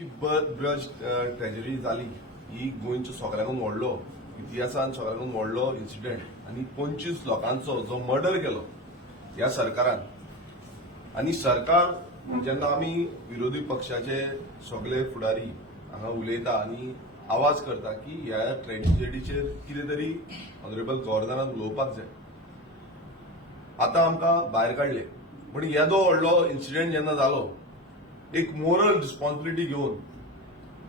ब्रज ट्रेजडी जाली ही गोंयचो सगळ्यांकून व्हडलो इतिहासान सगळ्यांकून व्हडलो इन्सिडेंट आणि 25 लोकांचो जो मर्डर केलो ह्या सरकारान आणि सरकार जेन्ना आमी विरोधी पक्षाचे सगळे फुडारी हांगा उलयता आणि आवाज करता की ह्या ट्रेजडीचेर कितें तरी ऑनरेबल गव्हर्नरान उलोवपाक जाय आतां आमकां भायर काडले पण येदो व्हडलो इन्सिडेंट जेन्ना जालो एक मोरल रिस्पॉन्सिबिलिटी घेवन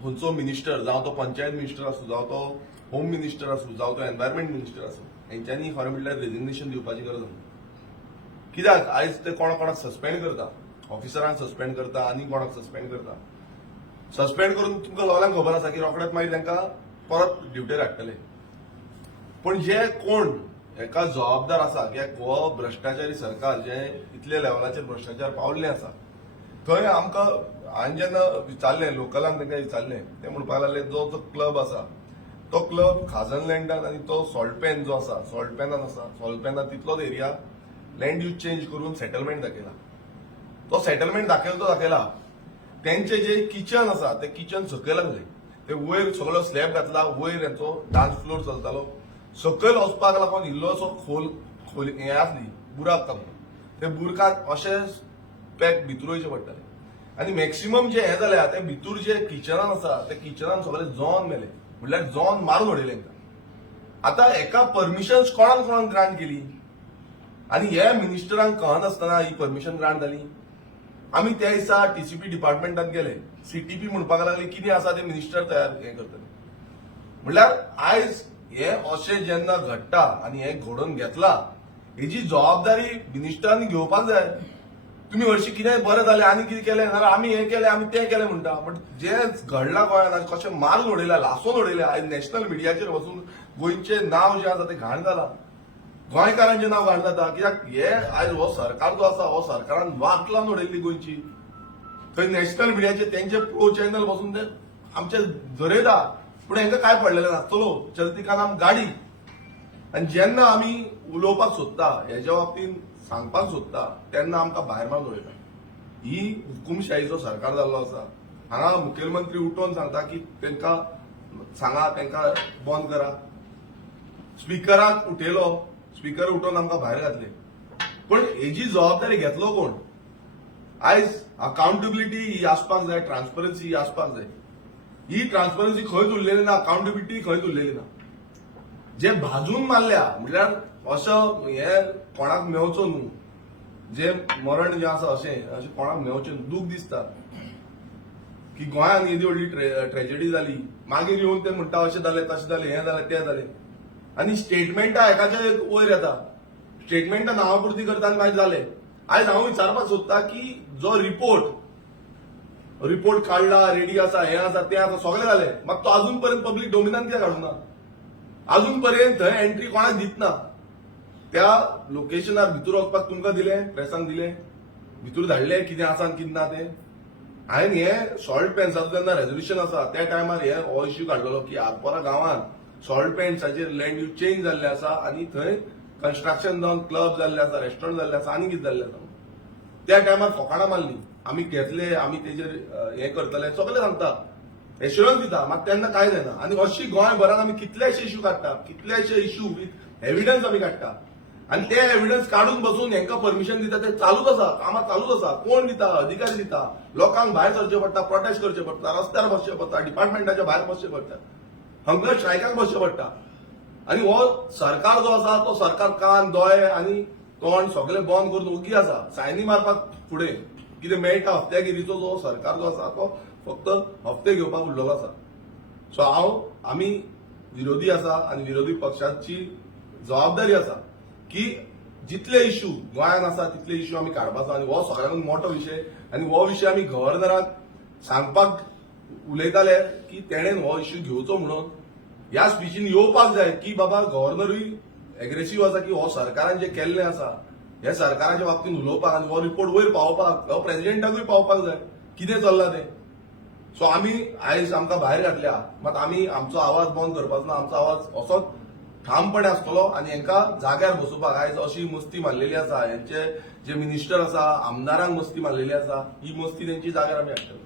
खंयचो मिनिस्टर जावं तो पंचायत मिनिस्टर आसूं जावं तो होम मिनिस्टर आसूं जावं तो एनवायरमेंट मिनिस्टर आसूं हेंच्यांनी खरें म्हणल्यार रेजिग्नेशन दिवपाची गरज आसा कित्याक आयज ते कोणाक सस्पेंड करता ऑफिसरांक सस्पेंड करता आनी कोणाक सस्पेंड करता सस्पेंड करून तुमकां सगळ्यांक खबर आसा की रोखडेंच मागीर तांकां परत ड्युटेर हाडटले पण जे कोण हेका जबाबदार आसा कित्याक हो भ्रष्टाचारी सरकार जे इतले लेवलाचेर भ्रष्टाचार पावल्लें आसा थंय आमकां हांवें जेन्ना विचारलें लोकलांक तांकां विचारलें ते म्हणपाक लागले जो क्लब आसा तो क्लब खाजनलँडान आनी तो सॉल्टपॅन जो आसा सॉल्टपॅनान आसा सॉल्टपॅनान तितलोच एरिया लँड यूज चेंज करून सेटलमेंट दाखयला तो सेटलमेंट दाखयला तेंचे जे किचन आसा ते किचन सकयल आसले ते वयर सगळो स्लॅब घातला वयर हेंचो डान्स फ्लोर चलतालो सकयल वचपाक लागून इल्लोसो खोल हें आसली बुराक ते बुरकाक अशें पॅक भितर वयचें पडटलें आनी मॅक्सिमम जे हें जालें ते भितर जे किचनान आसा ते किचनान सगळे जॉन मेले म्हणल्यार जॉन मारून उडयले तांकां आतां हेका परमिशन्स कोणाक ग्रांट केली आनी हे मिनिस्टरांक कळनासतना ही परमिशन ग्रांट जाली आमी त्या दिसा टीसीपी डिपार्टमेंटांत गेले सीटीपी म्हणपाक लागले कितें आसा ते मिनिस्टर तयार हें करतले म्हणल्यार आयज हे अशें जेन्ना घडटा आनी हे घडोवन घेतला हेची जबाबदारी मिनिस्टरांनी घेवपाक जाय तुम्ही हरशीं कितें बरें जालें आनी कितें केलें जाल्यार आमी हें केलें आमी तें केलें म्हणटा बट जें घडलां गोंयांत आनी कशें मारून उडयल्या लासून उडयल्या आयज नॅशनल मिडियाचेर वचून गोंयचें नांव जें आसा तें घाण जालां गोंयकारांचें नांव घाण जाता कित्याक हे आयज हो सरकार जो आसा हो सरकारान वाट लावन उडयल्ली गोंयची थंय नॅशनल मिडियाचे तेंचे प्रो चॅनल वचून ते आमचे झरयता पूण हेंकां काय पडलेलें नासतलो चलती का नाम गाडी आनी जेन्ना आमी उलोवपाक सोदता हेच्या बाबतींत सांगपाक सोदता तेन्ना आमकां भायर मारून उडयता ही हुकुमशाहीचो सरकार जाल्लो आसा हांगा मुखेलमंत्री उठोवन सांगता की तांकां सांगा तांकां बंद करा स्पिकराक उठयलो स्पिकर उठोवन आमकां भायर घातले पण हेजी जबाबदारी घेतलो कोण आयज अकाउंटेबिलिटी ही आसपाक जाय ट्रान्सपरन्सी ही आसपाक जाय ही ट्रान्सपरन्सी खंयच उरलेली ना अकाउंटेबिलिटी खंयच उरलेली ना जे भाजून मारल्या म्हणल्यार असो हे कोणाक मेवचो न्हू जे मरण जे आसा अशें कोणाक मेवचें दूख दिसता की गोंयांत येदी व्हडली ट्रेजडी जाली मागीर येवन ते म्हणटा अशें जालें तशें जालें हें जालें तें जालें आनी स्टेटमेंटां एकाचे वयर येता स्टेटमेंटां नांवा पुर्ती करता आनी मागीर जालें आयज हांव विचारपाक सोदता की जो रिपोर्ट काडला रेडी आसा हें आसा तें आसा सगळें जालें मात तो अजून पर्यंत पब्लीक डोमिनान कित्याक काडूना अजून पर्यंत थंय एंट्री कोणाक दितना त्या लोकेशनार भितर वचपाक तुमकां दिलें प्रेसांक दिलें भितर धाडलें कितें आसा आनी कितें ना तें हांवें हें सॉल्ट पॅन्साचो जेन्ना रेजोल्युशन आसा त्या टायमार हे हो इश्यू काडलेलो की आरपोरा गांवांत सॉल्ट पॅन्साचेर लँड यूज चेंज जाल्लें आसा आनी थंय कन्स्ट्रक्शन जावन क्लब जाल्लें आसा रेस्टॉरंट जाल्लें आसा आनी कितें जाल्लें आसा त्या टायमार फकाणां मारलीं आमी घेतले आमी तेजेर हें करतले सगळें सांगता एश्युरन्स दिता मात तेन्ना कांय जायना आनी अशी गोंयभरांत आमी कितलेशे इश्यू काडटा कितलेशे इश्यू विथ एविडन्स आमी काडटा आनी ते एविडन्स काडून बसून हेंकां परमिशन दिता ते चालूच आसा कामां चालूच आसा कोण दिता अधिकारी दिता लोकांक भायर सरचें पडटा प्रोटेस्ट करचें पडटा रस्त्यार बसचें पडटा डिपार्टमेंटाच्या भायर बसचें पडटा हंगर स्ट्रायकाक बसचें पडटा आनी हो सरकार जो आसा तो सरकार कान दोळे आनी तोंड सगळें बंद करून ओगी आसा सायनी मारपाक फुडें कितें मेळटा हप्त्यागिरीचो जो सरकार जो आसा तो फक्त हप्ते घेवपाक उरलेलो आसा सो आमी विरोधी आसा आनी विरोधी पक्षाची जबाबदारी आसा की जितले इश्यू गोंयांत आसा तितले इश्यू आमी काडपाचो आनी हो सगळ्यांकून मोठो विशय आनी हो विशय आमी गव्हर्नराक सांगपाक उलयताले की तेणेन हो इश्यू घेवचो म्हणून ह्या स्पिचीन येवपाक जाय की बाबा गव्हर्नरूय एग्रेसीव आसा की हो सरकारान जें केल्लें आसा ह्या सरकाराच्या बाबतींत उलोवपाक आनी हो रिपोर्ट वयर पावोवपाक हो प्रेसिडेंटाकूय पावपाक जाय कितें चल्लां तें सो आमी आयज आमकां भायर घातल्या मात आमी आमचो आवाज बंद करपाचो ना आमचो आवाज असोच ठामपणे आसतलो आनी हेंकां जाग्यार बसोवपाक आयज अशी मस्ती मारलेली आसा हेंचे जे मिनिस्टर आसा आमदारांक मस्ती मारलेली आसा ही मस्ती तेंची जाग्यार आमी हाडटले